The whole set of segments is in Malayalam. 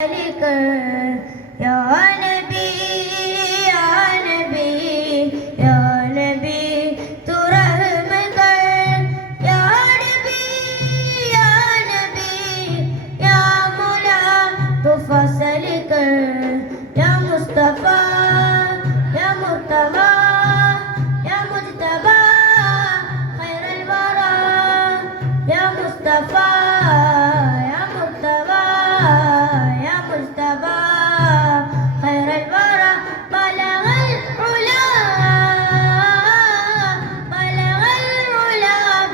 يا نبي يا نبي يا نبي تو रहम कर या नबी या नबी या मौला तो फसल कर या मुस्तफा या मुर्तबा या मुज्तबा खैरुल वरा या मुस्तफा या मुर्तबा या मुज्तबा खैरुल वरा बलगल उला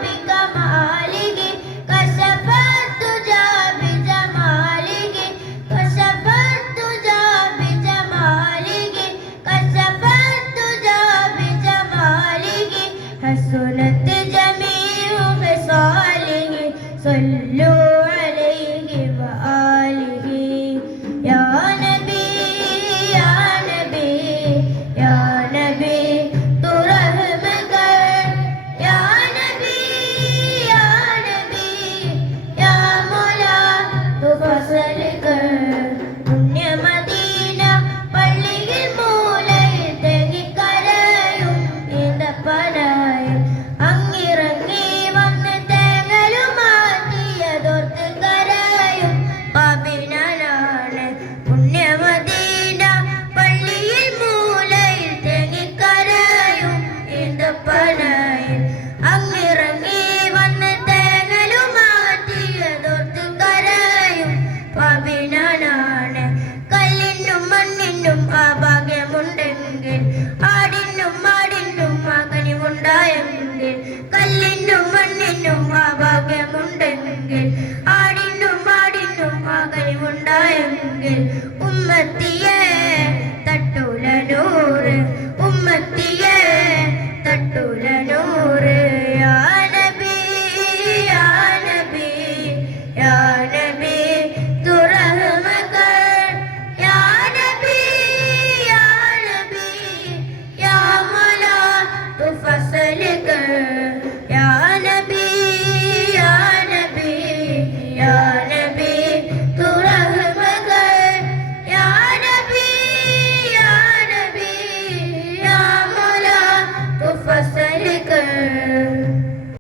بكماله كشف الدجى بجماله كشف الدجى بجماله كشف الدجى بجماله حسنت جميع خصاله صلوا عليه وآله يا نبي يا نبي يا نبي تو रहम कर या नबी या नबी या मौला तो फसल कर പുണ്യ മദീന പള്ളിയിൽ മൂലയിൽ തേങ്ങിക്കരയും ഈന്തപ്പനായി അങ്ങിറങ്ങി വന്ന് തേങ്ങലുമാറ്റിയതോർത്ത് കരയും പാപിനാണ് പുണ്യ മദീന പള്ളിയിൽ മൂലയിൽ തേങ്ങിക്കരയും ഈന്തപ്പനായി അങ്ങിറങ്ങി വന്ന് തേങ്ങലുമാറ്റിയതോർത്ത് കരയും പാപിനാണ് കല്ലിനും മണ്ണിനും ആ ഭാഗ്യമുണ്ടെങ്കിൽ ആടിനും മാടിനും ആ കനിവുണ്ടായെങ്കിൽ കല്ലിനും മണ്ണിനും ആ ഭാഗ്യമുണ്ടെങ്കിൽ ആടിനും മാടിനും ആ കനിവുണ്ടായെങ്കിൽ ഉമ്മത്തിയെ